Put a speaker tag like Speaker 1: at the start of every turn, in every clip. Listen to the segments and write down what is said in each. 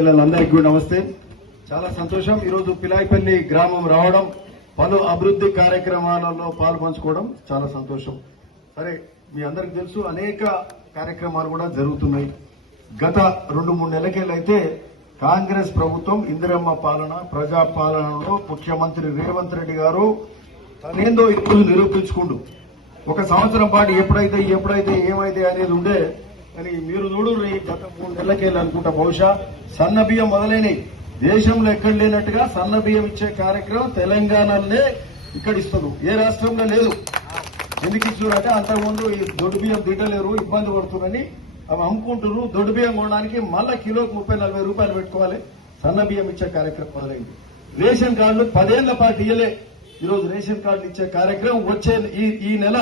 Speaker 1: పిల్లలందరికీ కూడా నమస్తే. చాలా సంతోషం. ఈరోజు పిలాయిపల్లి గ్రామం రావడం పలు అభివృద్ధి కార్యక్రమాలలో పాలు పంచుకోవడం చాలా సంతోషం. సరే మీ అందరికి తెలుసు అనేక కార్యక్రమాలు కూడా జరుగుతున్నాయి. గత రెండు మూడు నెలకేళ్ళైతే కాంగ్రెస్ ప్రభుత్వం ఇందిరమ్మ పాలన ప్రజా పాలనలో ముఖ్యమంత్రి రేవంత్ రెడ్డి గారు తనేందో ఇప్పుడు నిరూపించుకుంటూ ఒక సంవత్సరం పాటు ఎప్పుడైతే ఎప్పుడైతే ఏమైతే అనేది ఉండే కానీ మీరు చూడు గత మూడు నెలలకేళ్ళు అనుకుంటా. బహుశా సన్న బియ్యం మొదలైనవి దేశంలో ఎక్కడ లేనట్టుగా సన్న బియ్యం ఇచ్చే కార్యక్రమం తెలంగాణలోనే ఇక్కడ ఇస్తారు ఏ రాష్ట్రంలో లేదు. ఎందుకు ఇచ్చారంటే అంతకుముందు ఈ దొడ్డు బియ్యం తింటలేరు ఇబ్బంది పడుతుందని అవి అమ్ముకుంటున్నారు. దొడ్డు బియ్యం కొనడానికి మళ్ళా కిలోకి ముప్పై నలభై రూపాయలు పెట్టుకోవాలి. సన్న బియ్యం ఇచ్చే కార్యక్రమం మొదలైంది. రేషన్ కార్డులు పదేళ్ళ పాటు ఇయ్యలే. ఈరోజు రేషన్ కార్డులు ఇచ్చే కార్యక్రమం వచ్చే ఈ ఈ నెల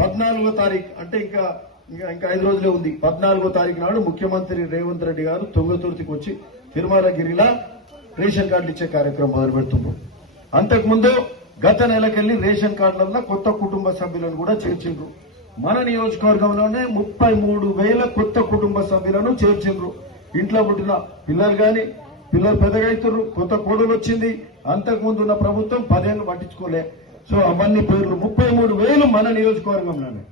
Speaker 1: పద్నాలుగో తారీఖు అంటే ఇంకా ఇంకా ఇంకా ఐదు రోజులే ఉంది. పద్నాలుగో తారీఖు నాడు ముఖ్యమంత్రి రేవంత్ రెడ్డి గారు తొంగతుర్తికి వచ్చి తిరుమలగిరిలా రేషన్ కార్డులు ఇచ్చే కార్యక్రమం మొదలు పెడుతున్నారు అంతకుముందు గత నెలకెళ్ళి రేషన్ కార్డులలో కొత్త కుటుంబ సభ్యులను కూడా చేర్చిండ్రు. మన నియోజకవర్గంలోనే ముప్పై మూడు వేల కొత్త కుటుంబ సభ్యులను చేర్చిండ్రు. ఇంట్లో పుట్టిన పిల్లలు గాని పిల్లలు పెద్దగైతున్నారు కొత్త కోడలు వచ్చింది. అంతకుముందు ఉన్న ప్రభుత్వం పదేళ్ళు పట్టించుకోలే. సో అవన్నీ పేర్లు ముప్పై మూడు వేలు మన నియోజకవర్గంలోనే.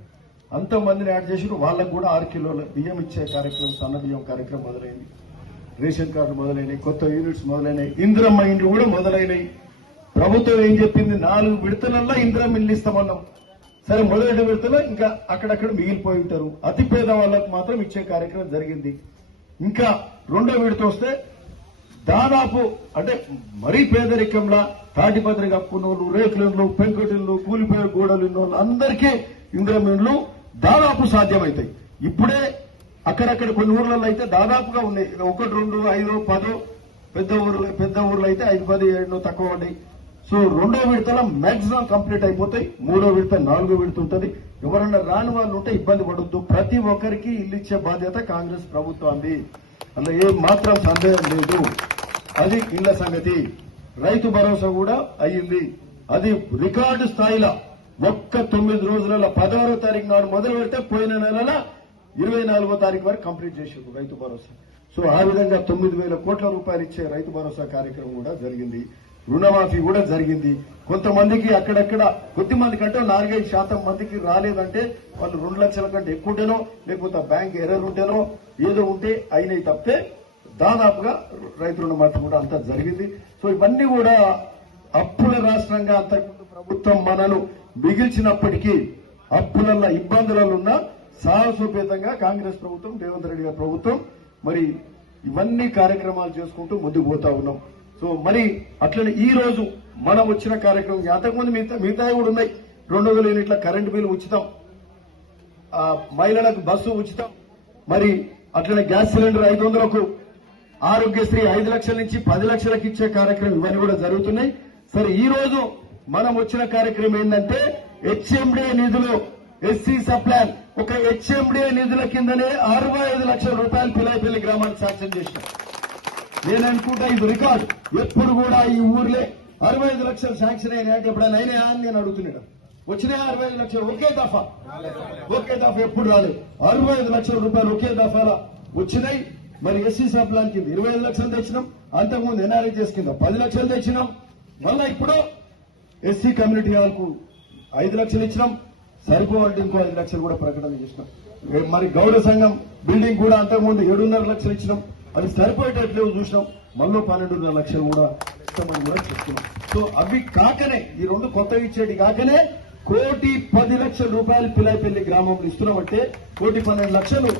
Speaker 1: అంతమందిని యాడ్ చేసి వాళ్ళకు కూడా ఆరు కిలోల బియ్యం ఇచ్చే కార్యక్రమం సన్న బియ్యం కార్యక్రమం మొదలైంది. రేషన్ కార్డు మొదలైనవి కొత్త యూనిట్స్ మొదలైనవి ఇందిరమ్మ ఇండ్లు కూడా మొదలైనవి ప్రభుత్వం ఏం చెప్పింది? నాలుగు విడతలల్లో ఇందిరమ్మ ఇల్లు ఇస్తామన్నాం. సరే మొదటి విడతలో ఇంకా అక్కడక్కడ మిగిలిపోయి ఉంటారు. అతి పేద వాళ్ళకు మాత్రం ఇచ్చే కార్యక్రమం జరిగింది. ఇంకా రెండో విడత వస్తే దాదాపు అంటే మరీ పేదరికంలా తాటిపత్రి వాళ్ళు రేకులు పెంకుటిళ్ళు కూలిపోయే గోడలు ఉన్నోళ్ళు అందరికీ ఇంద్రమిండ్లు దాదాపు సాధ్యమవుతాయి ఇప్పుడే అక్కడక్కడ కొన్ని ఊర్లలో అయితే దాదాపుగా ఉన్నాయి. ఒకటి రెండు ఐదు పదో పెద్ద ఊర్లు పెద్ద ఊర్లు అయితే ఐదు పది ఏడు తక్కువ ఉన్నాయి. సో రెండో విడతల మాక్సిమం కంప్లీట్ అయిపోతాయి. మూడో విడత నాలుగో విడత ఉంటుంది. ఎవరన్నా రాని వాళ్ళు ఉంటే ఇబ్బంది పడొద్దు. ప్రతి ఒక్కరికి ఇల్లు ఇచ్చే బాధ్యత కాంగ్రెస్ ప్రభుత్వాన్ని అందులో ఏ మాత్రం సందేహం లేదు. అది ఇళ్ళ సంగతి. రైతు భరోసా కూడా అయ్యింది. అది రికార్డు స్థాయిలో. ఒక్క తొమ్మిది రోజులలో పదహారో తారీఖు నాడు మొదలు పెడితే పోయిన నెలల ఇరవై నాలుగో తారీఖు వరకు కంప్లీట్ చేసింది రైతు భరోసా. సో ఆ విధంగా తొమ్మిది వేల కోట్ల రూపాయలు ఇచ్చే రైతు భరోసా కార్యక్రమం కూడా జరిగింది. రుణమాఫీ కూడా జరిగింది. కొంతమందికి అక్కడక్కడ కొద్ది మంది కంటే నాలుగైదు శాతం మందికి రాలేదంటే వాళ్ళు రెండు లక్షల కంటే ఎక్కువ ఉంటేనో లేకపోతే బ్యాంక్ ఎర్రర్ ఉంటేనో ఏదో ఉంటే అయినవి తప్పితే దాదాపుగా రైతు రుణమాఫీ కూడా అంతా జరిగింది. సో ఇవన్నీ కూడా అప్పుల రాష్ట్రంగా అంతకుముందు ప్రభుత్వం మనను మిగిల్చినప్పటికీ అప్పులల్ల ఇబ్బందులలో సాహసోపేతంగా కాంగ్రెస్ ప్రభుత్వం రేవంత్ రెడ్డి గారి ప్రభుత్వం మరి ఇవన్నీ కార్యక్రమాలు చేసుకుంటూ ముందుకు పోతా ఉన్నాం. సో మరి అట్లనే ఈ రోజు మనం వచ్చిన కార్యక్రమం అంతకుముందు మిగతా మిగతావి కూడా ఉన్నాయి. రెండు వేల యూనిట్ల కరెంటు బిల్లు ఉచితం. ఆ, మహిళలకు బస్సు ఉచితం. మరి అట్లనే గ్యాస్ సిలిండర్ ఐదు వందలకు ఆరోగ్యశ్రీ ఐదు లక్షల నుంచి పది లక్షలకు ఇచ్చే కార్యక్రమం ఇవన్నీ కూడా జరుగుతున్నాయి. సరే ఈ రోజు మనం వచ్చిన కార్యక్రమం ఏంటంటే హెచ్ఎండిఏ నిధులు ఎస్సీ సప్లాన్ ఒక హెచ్ఎండిఏ నిధుల కిందనే అరవై ఐదు లక్షల రూపాయలు పిలాయిపల్లి గ్రామానికి శాంక్షన్ చేసినాం నేను అనుకుంటా ఇది రికార్డ్. ఎప్పుడు కూడా ఈ ఊర్లే అరవై ఐదు లక్షలు శాంక్షన్ అయినాయంటే ఎప్పుడైనా అయినాయా అని నేను అడుగుతున్నాడు వచ్చినాయి అరవై ఐదు లక్షలు? ఒకే దఫా. ఒకే దఫా ఎప్పుడు రాలేదు. అరవై ఐదు లక్షల రూపాయలు ఒకే దఫాలా వచ్చినాయి. మరి ఎస్సీ సప్లాన్ కింద ఇరవై ఐదు లక్షలు తెచ్చినాం. అంతకుముందు ఎన్ఆర్ఐ కింద పది లక్షలు తెచ్చినాం. మళ్ళా ఇప్పుడు ఎస్సీ కమ్యూనిటీ హాల్కు ఐదు లక్షలు ఇచ్చినాం. సరిపోవంటే ఇంకో ఐదు లక్షలు కూడా ప్రకటన చేసినాం. మరి గౌడ సంఘం బిల్డింగ్ కూడా అంతకుముందు ఏడున్నర లక్షలు ఇచ్చినాం. అది సరిపోయేటట్లు చూసినాం. మళ్ళీ పన్నెండున్నర లక్షలు కూడా ఇస్తామని కూడా చెప్తున్నాం. సో అవి కాకనే ఈ రెండు కొత్తగా ఇచ్చేటి కాకనే కోటి పది లక్షల రూపాయలు పిలాయిపల్లి గ్రామంలో ఇస్తున్నామంటే కోటి పన్నెండు లక్షలు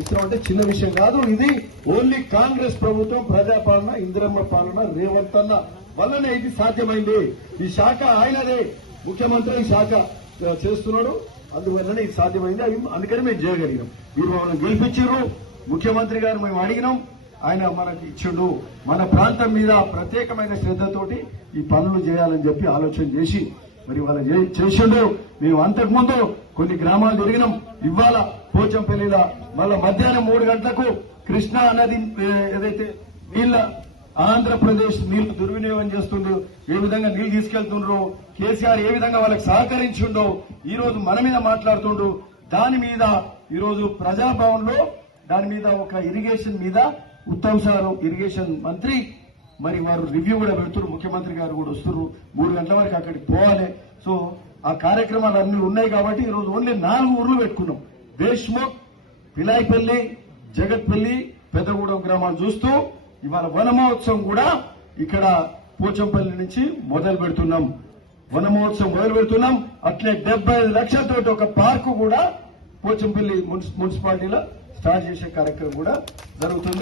Speaker 1: ఇస్తున్నామంటే చిన్న విషయం కాదు. ఇది ఓన్లీ కాంగ్రెస్ ప్రభుత్వం ప్రజాపాలన ఇందిరమ్మ పాలన రేవంత్ అన్న వల్లనే ఇది సాధ్యమైంది. ఈ శాఖ ఆయనదే. ముఖ్యమంత్రి ఈ శాఖ చేస్తున్నాడు. అందువల్లనే ఇది సాధ్యమైంది. అవి అందుకని మేము చేయగలిగినాం. మీరు మమ్మల్ని గెలిపించారు ముఖ్యమంత్రి గారు మేము అడిగినాం. ఆయన మనకి ఇచ్చిండు. మన ప్రాంతం మీద ప్రత్యేకమైన శ్రద్ధతోటి ఈ పనులు చేయాలని చెప్పి ఆలోచన చేసి మరి వాళ్ళ చేసిండు. మేము అంతకుముందు కొన్ని గ్రామాలు తిరిగినాం. ఇవాళ పోచంపల్లిలో మళ్ళా మధ్యాహ్నం మూడు గంటలకు కృష్ణా నది ఏదైతే నీళ్ళ ఆంధ్రప్రదేశ్ నీళ్ళు దుర్వినియోగం చేస్తుండ్రు. ఏ విధంగా నీళ్ళు తీసుకెళ్తుండ్రు? కేసీఆర్ ఏ విధంగా వాళ్ళకి సహకరించిండో ఈ రోజు మన మీద మాట్లాడుతుండ్రు. దాని మీద ఈరోజు ప్రజాభవన్లో దాని మీద ఒక ఇరిగేషన్ మీద ఉత్తమ్ సార్ ఇరిగేషన్ మంత్రి మరి వారు రివ్యూ కూడా పెడుతున్నారు ముఖ్యమంత్రి గారు కూడా వస్తున్నారు మూడు గంటల వరకు అక్కడికి పోవాలి. సో ఆ కార్యక్రమాలు అన్ని ఉన్నాయి కాబట్టి ఈరోజు ఓన్లీ నాలుగు ఊర్లు పెట్టుకున్నాం. దేశ్ముఖ్ పిలాయిపల్లి జగత్పల్లి పెద్దగూడెం గ్రామాలు చూస్తూ ఇవాళ వనమహోత్సవం కూడా ఇక్కడ పోచంపల్లి నుంచి మొదలు పెడుతున్నాం. వనమహోత్సవం మొదలు పెడుతున్నాం. అట్లే డెబ్బై ఐదు లక్షలతోటి ఒక పార్కు కూడా పోచంపల్లి మున్సిపాలిటీలో స్టార్ట్ చేసే కార్యక్రమం కూడా జరుగుతుంది.